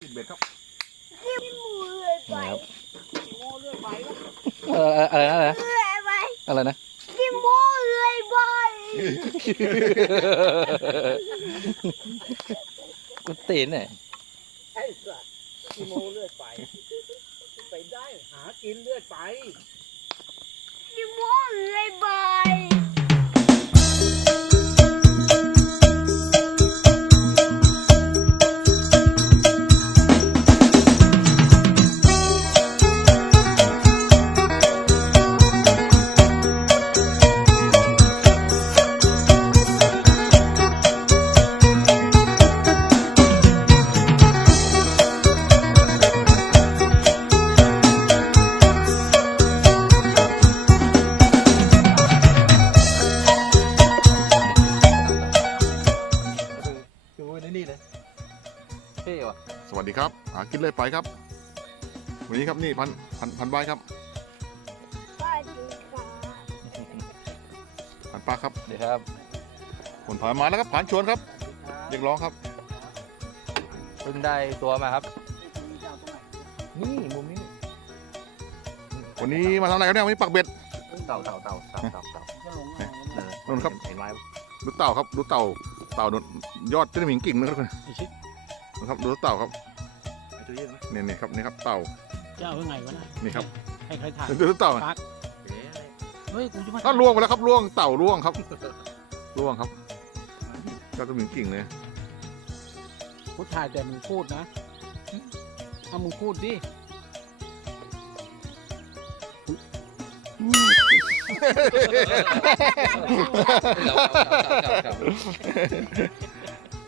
ติดเบ็ดครับนะครับโม่เลื่อยไปวะเอออะไรนะอะไรนะเลื่อยไปอะไรนะที่โมเลื่อยไปกูตีนเนี่ยไอ้สัสที่โม่เลื่อยไป ไปได้หากินเลื่อยไปที่โมเลื่อยไปดู กินเลยไปครับ วันนี้ครับนี่พันพันพันใบครับป้าดีค่ะพันปลาครับเดี๋ยวครับผลผ่านมาแล้วครับผ่านชวนครับเรียกร้องครับเพิ่งได้ตัวมาครับ นี่มุมนี้วันนี้มาทำอะไรกันเนี่ยวันนี้ปักเบ็ด เต่าเต่าเต่าเต่าเต่าเต่าจะลงเนี่ยเออนู่นครับ เห็นไหมดูเต่าครับดูเต่าเต่าโดนยอดเจะหมิงกิ่งนะครับอีชิดนะครับดูเต่าครับไอ้ ตัวยืดไหมเนี่ยเนี่ยครับนี่ครับเต่าจะเอายังไงวะน่ะนี่ครับให้ใครถ่ายดูเต่าเฮ้ยกูจะมาก็ล่วงไปแล้วครับล่วงเต่าล่วงครับล่วงครับยอดเจะหมิงกิ่งเลยกูถ่ายแต่มึงพูดนะเอามึงพูดดิ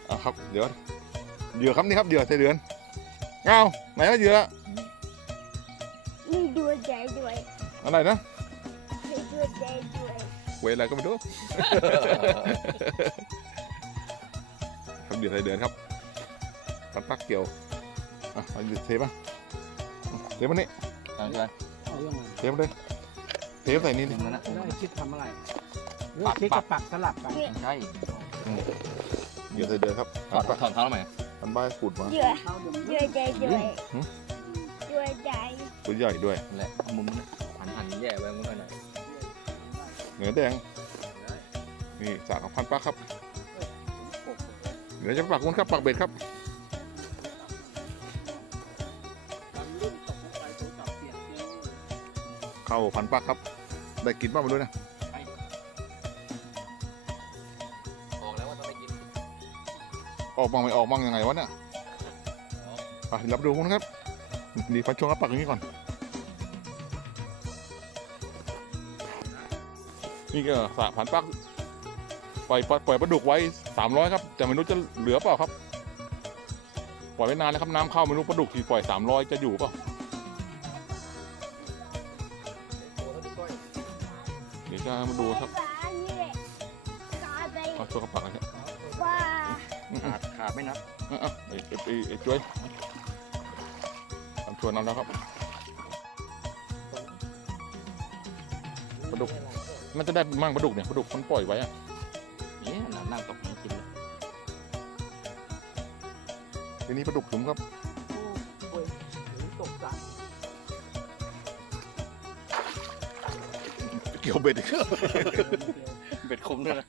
อะครับเดี๋ยวเหยื่อครับนี่ครับเหยื่อใส่เดือน เงาไหนว่าเหยื่อมีดวงใจด้วยอะไรนะมีดวงใจด้วยเวรอะไรก็ไม่รู้ ครับเหยื่อใส่เดือนครับปัดปักเกี่ยวอะเอาเหยื่อเทปอะเทปมานี่เอาจารย์เอายังไงเทปมาเลยเทปใส่นี่ถึดิงแล้วนะได้คิดทำอะไรปักคิดปักับกปักสลับกันใช่เหยื่อใส่เดือนครับถอดปัดถอดเท้าทำไม ปันบ้ายขูดมาเยื่อเอาเดี๋ยวมึงเยื่อใจด้วยหืมเยื่อใจตัวใหญ่ด้วยนั่นแหละเอามุมนั้นหันหันแย่ไปมุมนั้นหน่อยเหนือแดงนี่สากของพันปักครับเดี๋ยวจะปักคุณครับปักเบ็ดครับรุ่นตกลงไปตัวจับเปลี่ยนเองเข้าพันปักครับ ได้กินบ้างไม่รู้นะบอก ออกบ้างไม่ออกบ้างยังไงวะเนี่ยไปรับดูคุณครับดีพันช่วงครับปักอย่างนี้ก่อน นี่ก็สากพันปักปล่อยปล่อยปล่อยปลาดุกไว้สามร้อยครับ แต่ไม่รู้จะเหลือเปล่าครับ ปล่อยไว้นานแล้วครับน้ำเข้าไม่รู้ปลาดุกที่ปล่อยสามร้อยจะอยู่เปล่าเดี๋ยวจะมาดูครับปลานี่แหละกลายไปเอาตัวกระปักนะครับว่า ขาดขาดไม่นับอะอะไอ้ไอ้ไอ้ไอ้จ้วยทำชวนน้ำแล้วครับปลาดุกมันจะได้มั่งปลาดุกเนี่ยปลาดุกมันปล่อยไว้อะนี่นั่งนั่งตกให้กินเลยทีนี้ปลาดุกถุมครับเกี่ยวเบ็ดอีกเบ็ดคมด้วยนะ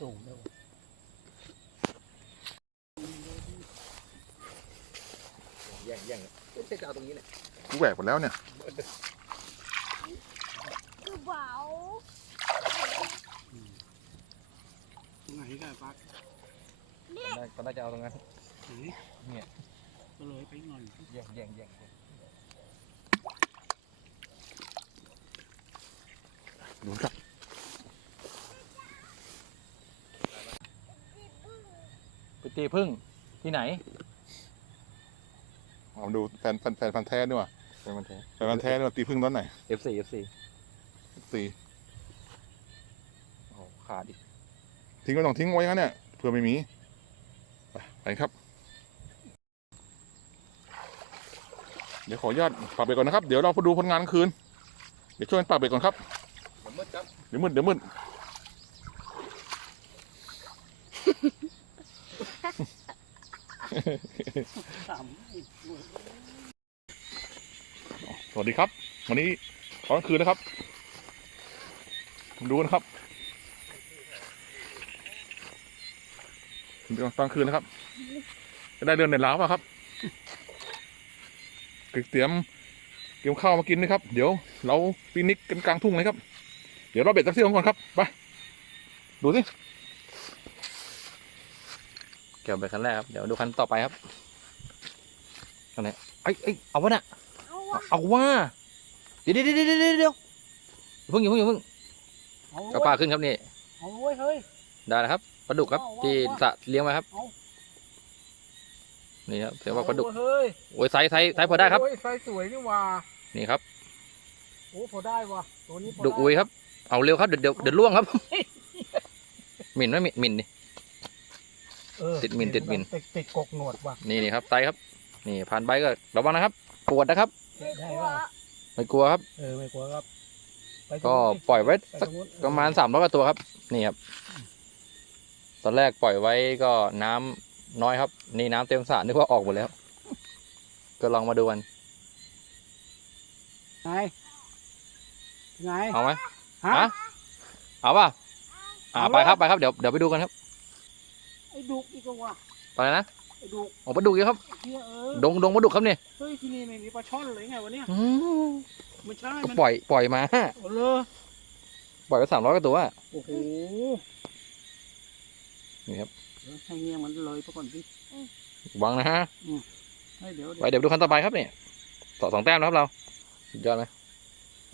สูงเล ยแย่งแย่งจะเอาตรงนี้เลยกูแหวกหมดแล้วเนี่ยกระเป๋าไหนกันปักก็น่าจะเอาตรงนั้นไหนก็เลยไปหน่อยแย่งแย่งแย่งดูครับไปตีพึ่งที่ไหน เอาดูแฟนแฟนแฟนพันธุ์แท้ด้วยว่ะเป็นมันแท้ แฟนพันธุ์แท้ด้วยว่ะตีพึ่งตอนไหน FC FC ตีโอ้โหขาดอีกทิ้งก็ต้องทิ้งไว้งั้นเนี่ยเพื่อไม่มีไปไปครับ เดี๋ยวขออนุญาตปักเบ็ดก่อนนะครับ เดี๋ยวเราไปดูผลงานกลางคืน เดี๋ยวช่วยกันปักเบ็ดก่อนครับ ผมมืดครับเดี๋ยวมืดเดี๋ยวมืดสามสวัสดีครับ วันนี้ตอนกลางคืนนะครับ ดูนะครับตอนกลางคืนนะครับ จะได้เรือนเด่นล้าวป่ะครับเตรียมเตรียมข้าวมากินนะครับ เดี๋ยวเราปินิกกันกลางทุ่งเลยครับ เดี๋ยวเราเบ็ดสักเที่ยวก่อนครับ ไป ดูสิ เกี่ยวไปคันแรกครับ เดี๋ยวดูคันต่อไปครับ คันไหนเอ้ยเอ้ยเอาวะน่ะเอาวะเอาว่าเดี๋ยวเดี๋ยวเดี๋ยวเดี๋ยวเดี๋ยวเดี๋ยวอย่าเพิ่งอย่าเพิ่งอย่าเพิ่งเอากระปลาขึ้นครับนี่เอาเว้ยเฮ้ยได้แล้วครับปลาดุกครับว้าวที่ว้าวสระเลี้ยงไว้ครับเอานี่ครับเสียงว่าปลาดุกเอเฮ้ยโอ้ยไซส์ไซส์ไซส์พอได้ครับโยไซส์สวยนี่หว่านี่ครับโอ้พอได้ว่ะตัวนี้พอดุกอุ้ยครับเอาเร็วครับเดี๋ยวเดี๋ยวเดี๋ยวล่วงครับหมิ่นไหมหมิ่นหมิ่นดิเออติดมินติดมินติดติดกกหนวดว่ะนี่นี่ครับไซส์ครับ นี่ผ่านใบก็ระวังนะครับปวดนะครับเก็บไม่ได้กลัวว่ะไม่กลัวครับ เออไม่กลัวครับไปตรงก็นู้นดิปล่อยไว้ไปสักตงนู้นประมาณสามร้อยกว่าตัวครับ นี่ครับ ตอนแรกปล่อยไว้ก็น้ำน้อยครับ นี่น้ำเต็มสระนึกว่าออกหมดแล้ว ก็ลองมาดูกันไงไงเอาไหมฮะฮะเอาป่ะอ่าเอาไปครับเลยไปครับเดี๋ยวเดี๋ยวไปดูกันครับไอ้ดุกอีกแล้วว่ะไปเลยนะ ไอ้ดุกออกปลาดุกอีกครับไอ้เหี้ยเออดงดงปลาดุกครับเนี่ยเฮ้ยที่นี่ไม่มีปลาช่อนเลยไงวะเนี่ยอืมไม่ใช่ก็มันปล่อยปล่อยมาโอ้เลยปล่อยไปสามร้อยกว่าตัวโอ้โหนี่ครับเดี๋ยวให้เงี้ยมันเลยไปก่อนสิหวังนะฮะให้เดี๋ยวไปเดี๋ยวดูคันต่อไปครับเนี่ยสองสองแต้มนะครับเราสุดยอดไหม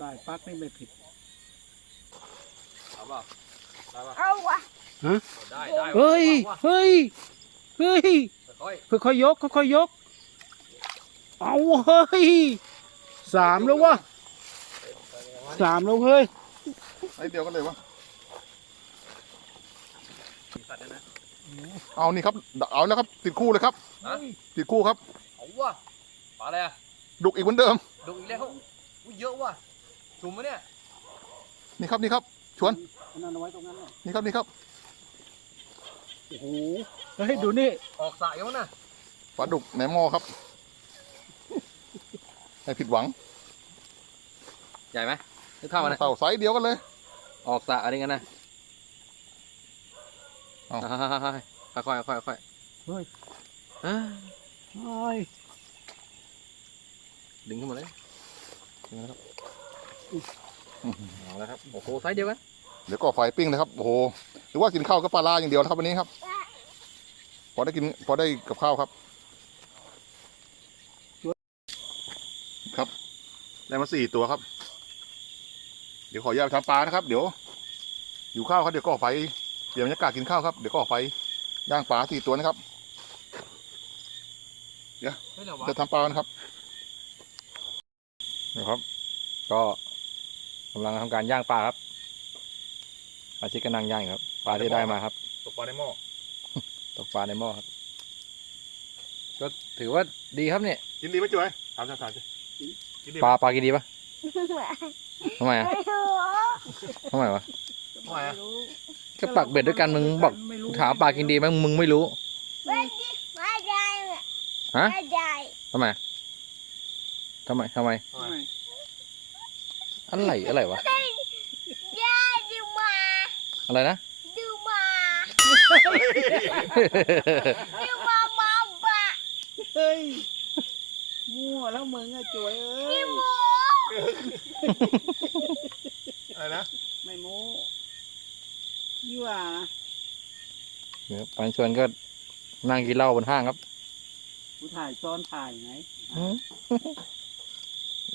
สายปลั๊กนี่ไม่ผิดเอาป่ะเอาวะ ได้ได้เฮ้ยเฮ้ยเฮ้ย ค่อยค่อยๆยกค่อยๆยก เอาเฮ้ยสามแล้ววะสามแล้วเฮ้ยไอเดียวกันเลยวะสัตว์นะเอานี่ครับเอาแล้วครับติดคู่เลยครับฮะติดคู่ครับเอาว่ะปลาอะไรอะดุกอีกเหมือนเดิมดุอีกแล้วอุ้ยเยอะว่ะจุ่มมะเนี่ยนี่ครับนี่ครับชวนเอานั่นเอาไว้ตรงนั้นน่ะนี่ครับนี่ครับโอ้โห เฮ้ยดูนี่ออกสระยังวะน่ะปลาดุกในหม้อครับ ให้ผิดหวังใหญ่ไหมนึกเข้ามานะเต่าไซส์เดียวกันเลย ออกสระอะไรกันนะเอาค่อยค่อยค่อยค่อยเฮ้ยอ่าเฮ้ยดึงขึ้นมาเลยเอาแล้วครับโอ้โหไซส์เดียวกันเดี๋ยวก่อไฟปิ้งเลยครับโอ้โหหรือว่ากินข้าวกับปลาลาอย่างเดียวนะครับวันนี้ครับ พอได้กินพอได้กับข้าวครับ ครับได้มาสี่ตัวครับ เดี๋ยวขออนุญาตไปทำปลานะครับ เดี๋ยวอยู่ข้าวครับเดี๋ยวก่อไฟเดี๋ยวบรรยากาศกินข้าวครับเดี๋ยวก่อไฟย่างปลาสี่ตัวนะครับไม่เหรอวะจะทำปลานะครับนะครับ ก็กำลังทำการย่างปลาครับอาชีพกำลังย่างอยู่ครับ ปลาที่ได้มาครับตกปลาในหม้อ ตกปลาในหม้อครับ ก็ถือว่าดีครับเนี่ย กินดีไหมจุ๋ยถามถามถามกินดีปลาปลากินดีปะทำไมอะไม่รู้ทำไมวะไม่รู้ก็ปักเบ็ดด้วยกันมึงบอกไม่รู้ถามปลากินดีไหมมึงไม่รู้ไม่ได้ไม่ได้ฮะไม่ได้ทำไมทำไมทำไมไม่อะไรอะไรวะย่าดูมาอะไรนะดูมา ดูมามาบะเฮ้ยมั่วแล้วมึงอะจุ๋ยเอ้ยหมูอะไรนะไม่โม้ยี่หว่าเนี่ยปานชวนก็นั่งกินเหล้าบนห้างครับกูถ่ายซ้อนถ่ายไง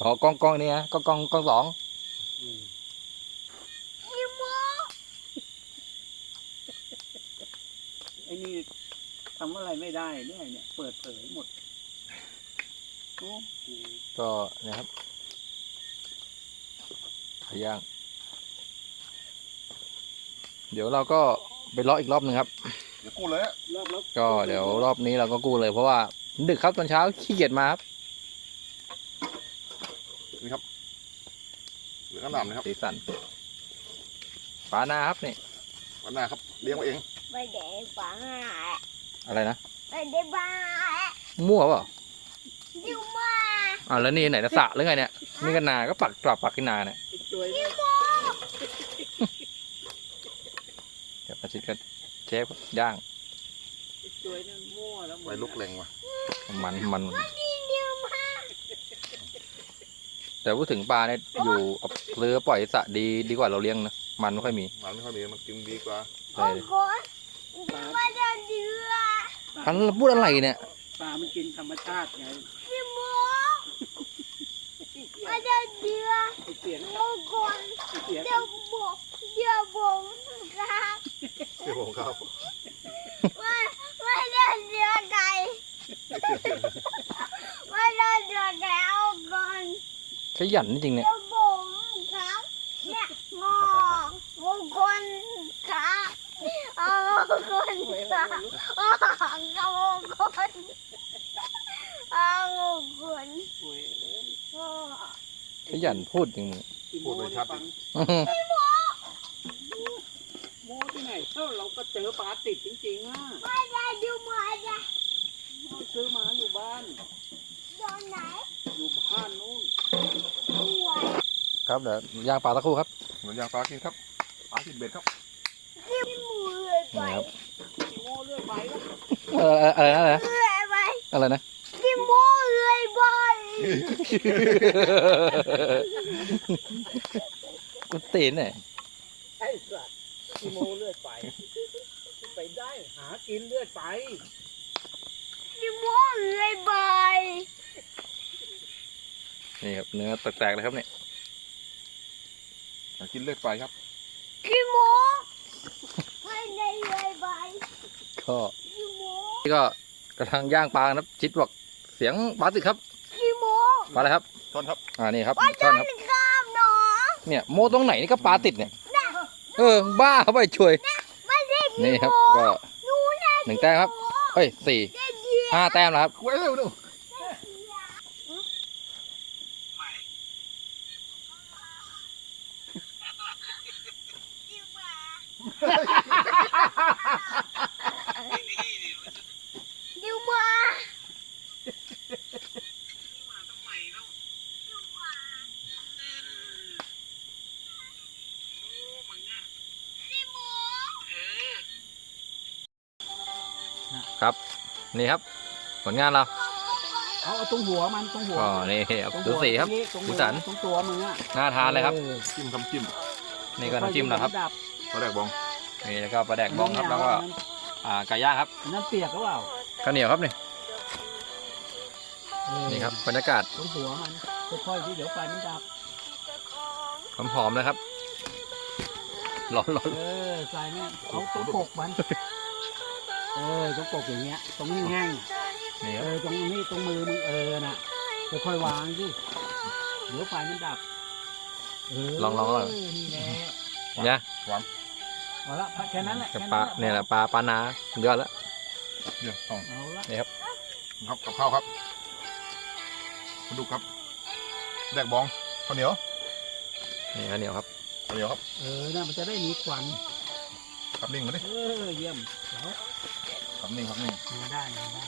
อ๋อกล้องกล้องนี่ฮะกล้องกล้องกล้องสอง หมู ไอ้นี่ทำอะ ไรไม่ได้เนี่ยเนี่ยเปิดเผยหมดโอ้โหก็นะครับไก่ย่าง เดี๋ยวเราก็ไปเลาะอีกรอบหนึ่งครับ เดี๋ยวกูเลยอะรอบแล้วก็เดี๋ยวรอบนี้เราก็กู้เลยเพราะว่าดึกครับตอนเช้าขี้เกียจมาครับเหลือขนามนะครับสีสันปลาหน้าครับนี่วันหน้าครับเลี้ยงไว้เอง ไม่ได้ฝังอะ อะไรนะป ไปได้บ้ามั่วเปล่าดิวมาอ่าแล้วนี่ไหนนะสระหรือไงเนี่ยนี่ก็นาก็ปักปรับปักที่นาเนี่ยจวยดิวโมเดี๋ยวอาชิตก็เชฟย่างจวยนั่นมั่วแล้วไว้ลุกแรงว่ะมันมันดิวมาแต่พูดถึงปลาเนี่ยอยู่เอาเรือปล่อยสระดีดีกว่าเราเลี้ยงนะมันไม่ค่อยมีมันไม่ค่อยมีมันกินดีกว่า โอ้โหมาเดินเรื ออันเราพูดอะไรเนี่ยปลามันกินธรรมชาติไงดิวโมมาเดินเรือไอเสียงโอ้คนไอเสียงเดี๋ยวบอกเดี๋ยวบอกครับเดี๋ยวผมครับไม่ไม่เดินเรือไก่ไม่เดินเรือไก่เอาก่อนขยันจริงๆเนี่ย เดี๋ยวผมครับเนี่ยงองงคนครับเอาคนครับ เอางคนเอาคนจวยเลยขยันพูดจริงมึงอีโม่เนี่ยฟังอื้อหือโม่ที่ไหนเอ้าเราก็เจอปลาติดจริงๆอะไม่ได้ดูมาจะซื้อมาอยู่บ้านโดนไหนอยู่บ้านนู้นหัวครับเดี๋ยวย่างปลาสักครู่ครับเหมือนยางปลากินครับปลาติดเบ็ดครับที่มือเลยไปนี่ครับ อีโม่เลื่อยไปแล้วเออเอออะไรนะอะไรนะเลื่อยไปอะไรนะที่มือเลยไปกูตีนเนี่ยไอ้สัตว์อีโม่เลื่อยไป ไปได้หากินเลื่อยไปที่มือเลยไปนี่ครับเนื้อแตกๆเลยครับเนี่ยอยากกินเลือดไปครับที่มือไม่ได้เลยไป ก็ที่มือนี่ก็กระทังย่างปลานะครับชิดบอกเสียงปลาติดครับที่มือปลาอะไรครับต้นครับอ่านี่ครับว่าช่จะอนครับข้ามหนอเนี่ยโมตรงไหนนี่ก็ปลาติดเนี่ยเออบ้าเข้าไปช่วยไม่ได้นี่ครับก็ดูนะหนึ่งแต้มครับเอ้ยสี่ได้เดียวห้าแต้มแล้วครับ เว้ยเร็วเร็ว ดิวมา ครับ นี่ครับ ผลงานเราเอาเอาตรงหัวมันตรงหัวก็นี่ครับตรงดูหัวสีครับตงนี้ตรงดูหัวสันตรงตัวมึงอะน่าทานเลยครับออจิ้มทำจิ้มนี่ก็น้ำจิ้มเราครับดับปลาแดกบองนี่แล้วก็ปลาแดกบองครับแล้วก็อ่าไก่ย่างครับอันนั้นเปียกหรือเปล่าข้าวเหนียวครับนี่เออนี่ครับบรรยากาศตรงหัวมันค่อยๆที่เดี๋ยวไฟมันดับหอมๆนะครับร้อนเออใส่นี่เอาตรงปกมัน เออตรงปกอย่างเงี้ยตรงนี้แห้งๆนี่คเอรับอตรงนี้ตรงมือมึงเออน่ะค่อยๆวางสิเดี๋ยวไฟมันดับเออลองลองลอง นี่แหละเนี่ยเอาละแค่นั้นแหละกับแค่ปลานั้นเนี่ยแหละปลาปลานาสุดยอดแล้วเดี๋ยวต้องเอาละครับกับข้าวครับปลาดุกครับแดกบองข้าวเหนียวนี่ข้าวเหนียวครับข้าวเหนียวครับเออน่ะมันจะได้มีควันครับนิ่งมาดิ เออเยี่ยมแล้ว ครับนิ่งครับนิ่งมาได้มาได้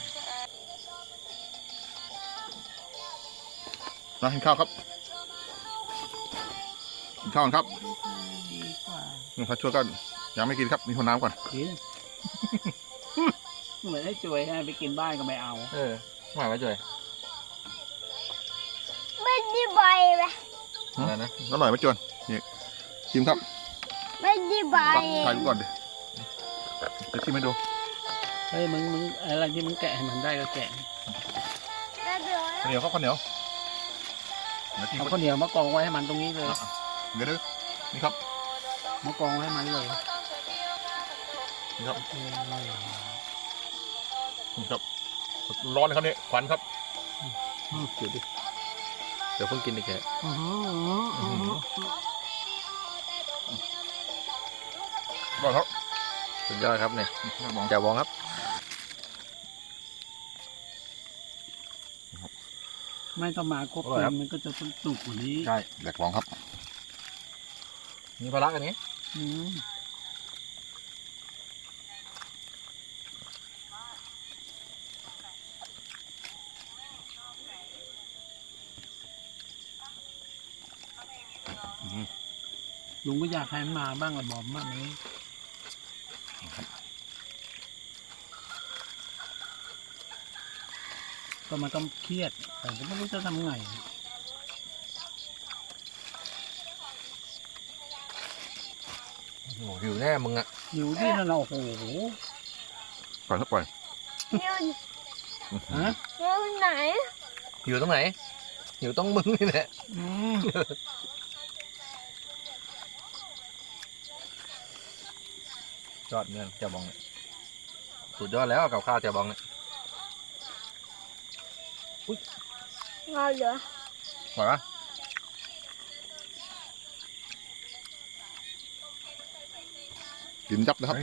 นะกินข้าวครับกินข้าวกันครับดีกว่านี่ครับช่วยกันยังไม่กินครับ มีคนน้ำก่อน กิน เหมือนให้จวยให้ไปกินบ้านก็ไม่เอา เออหมายไว้จ่อยไม่ได้ใบไหมอะไรนะอร่อยไหมจวนนี่ชิมครับไม่ได้ใบถ่ายดูก่อนดิจะชิมให้ดู เฮ้ยมึงมึงอะไรที่มึงแกะให้มันได้ก็แกะแล้วเดี๋ยวข้าวเหนียวครับข้าวเหนียวเดี๋ยวชิมเอาก่อนข้าวเหนียวมากองไว้ให้มันตรงนี้เลยเดี๋ยวดูนี่ครับมากองไว้ให้มันเลยนี่ครับนี่ครับร้อนเลยครับเนี่ยควันครับอืมเดี๋ยวดิเดี๋ยวเพิ่งกินดิแกอือหืออือหือร้อนครับสุดยอดครับเนี่ยแดกบองแจ่วบองครับ ไม่ต้องมาครบอร่ยครัมมันก็จะต้องสุกกว่านี้ใช่แยกลองครับ มีภาระกันนี้มลุงก็อยากให้มันมาบ้างอะบอมบ้างนี้ ก็มันก็เครียด แต่ก็ไม่รู้จะทำไงโอ้โหหิวแน่มึงอะอยู่ที่นั่นน่ะโอ้โหปล่อยครับปล่อยนิ้วฮะนิ้วไหนหิวตรงไหนหิวต้องมึงนี่แหละอืมยอดเงินเจ้าบองเนี่ยสุดยอดแล้วกับข้าวเจ้าบองเนี่ย งอเหรออร่อยปะกินยับนะครับ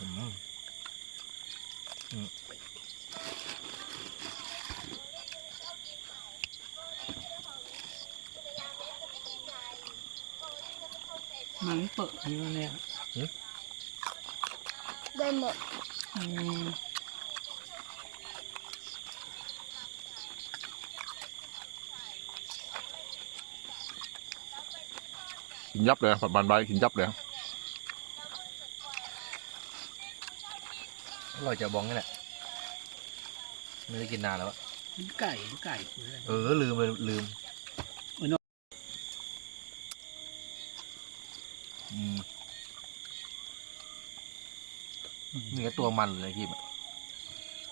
อืม มันเปิดนี่วะเนี่ย ได้หมด อืม กินยับเลยผัดบานใบกินยับเลยอร่อยเจ้าบองนี่แหละไม่ได้กินนานแล้วอะไก่ไก่เออลืมเลยลืมเออเนอะอืมเนื้อตัวมันเลยพี่มัน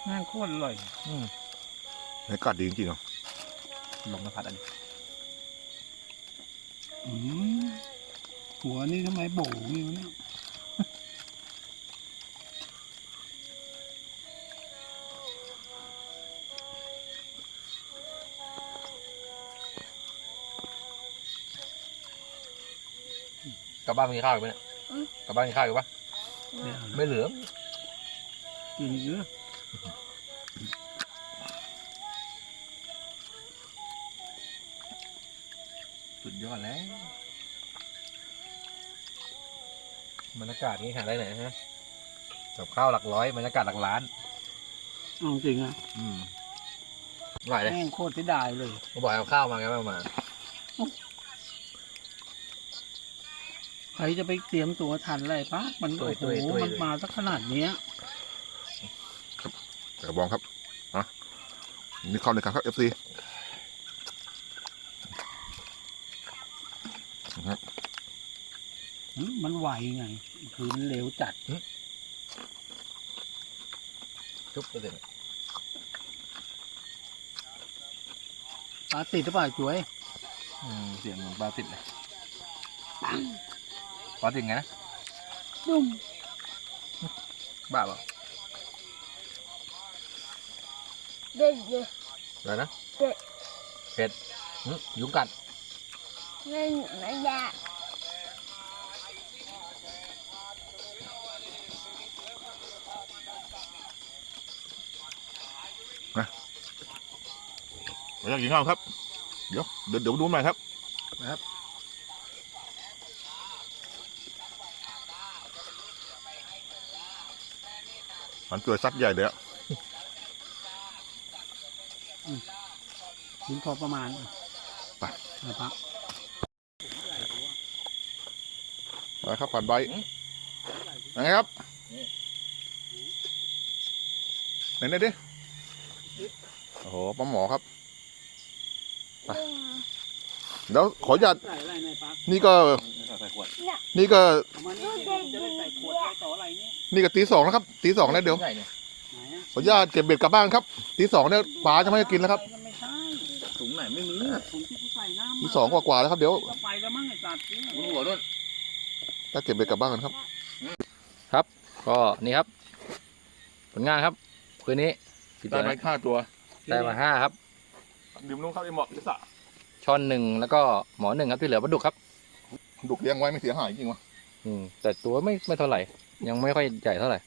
แม่งโคตรอร่อยอืมบรรยากาศดีจริงๆเนาะลมมาพัดอันนี้อืม หัวนี่ทำไมโบ๋นี่วะเนี่ยกลับบ้านไปกินข้าวอีกไหมเนี่ยกลับบ้านกินข้าวอีกปะเดี๋ยวไม่เหลือ กินเยอะสุดยอดแล้ว บรรยากาศนี้หาได้ไหนฮะกับข้าวหลักร้อยบรรยากาศหลักล้าน เอาจริงอะอืมอร่อยเลยแม่งโคตรเสียดายเลยมาบอกเอาข้าวมาไงไม่เอามา ใครจะไปเตรียมตัวทันอะไรปะมันโอ้โหมันมาสักขนาดเนี้ยแต่บองครับอะนี่เข้าในการครับเอฟซี อืมมัน ไหวไงคือมันเร็วจัดจุ๊บไปเลยปลาติดหรือเปล่าจุ้ยอืมเสียงเหมือนปลาติดเลยปลาติดไงนะดุ่มบ้าเปล่าเด็ดเด็ดอะไรนะเด็ดเผ็ดหึยุงกัดไม่ไม่ได้เราอยากกินข้าวครับ เดี๋ยวเดี๋ยวเดี๋ยวดูใหม่ครับนะครับมันเกิดซัดใหญ่เลยอะกินพอประมาณไปนะพักไปครับผ่านใบยังไงครับไหนไหนดิโอ้โหปลาหมอครับ ไปเดี๋ยวขออนุญาตใส่อะไรในพักนี่ก็ใส่ขวดนี่ก็ประมาณนี้จะได้ใส่ขวดใส่ต่ออะไรเนี่ยนี่ก็ตีสองแล้วครับตีสองแล้วเดี๋ยวใหญ่เนี่ยไหนอะขออนุญาตเก็บเบ็ดกลับบ้านครับตีสองเนี่ยปลาจะไม่ให้กินแล้วครับไม่ใช่ถุงไหนไม่มีผมที่กูใส่น้ำตีสองกว่าๆแล้วครับเดี๋ยวก็ไปแล้วมั้งไอ้สัตว์เนี่ยหัวนู่นถ้าเก็บเบ็ดกลับบ้านกันครับก็นี่ครับ ผลงานครับ คืนนี้กี่ตัวได้ไปนะห้าตัวได้มาห้าครับ ดื่มนุ่งครับไอเหมาะอิสระช่อนหนึ่งแล้วก็หมอหนึ่งครับที่เหลือปลาดุกครับดุกเลี้ยงไว้ไม่เสียหายจริงวะอืมแต่ตัวไม่ไม่เท่าไหร่ ยังไม่ค่อยใหญ่เท่าไหร่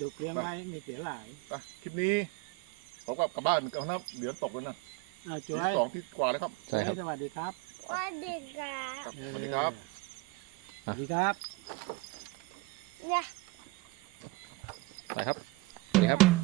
ดุกเลี้ยงไว้ไม่เสียหลายไปคลิปนี้ผมกลับกลับบ้านกันนะครับเดี๋ยวตกแล้วนะอ่าตีจุ้ยสองที่กว่าแล้วครับใช่ครับสวัสดีครับสวัสดีครับครับสวัสดีครับสวัสดีครับเนี่ยไปครับนี่ครับ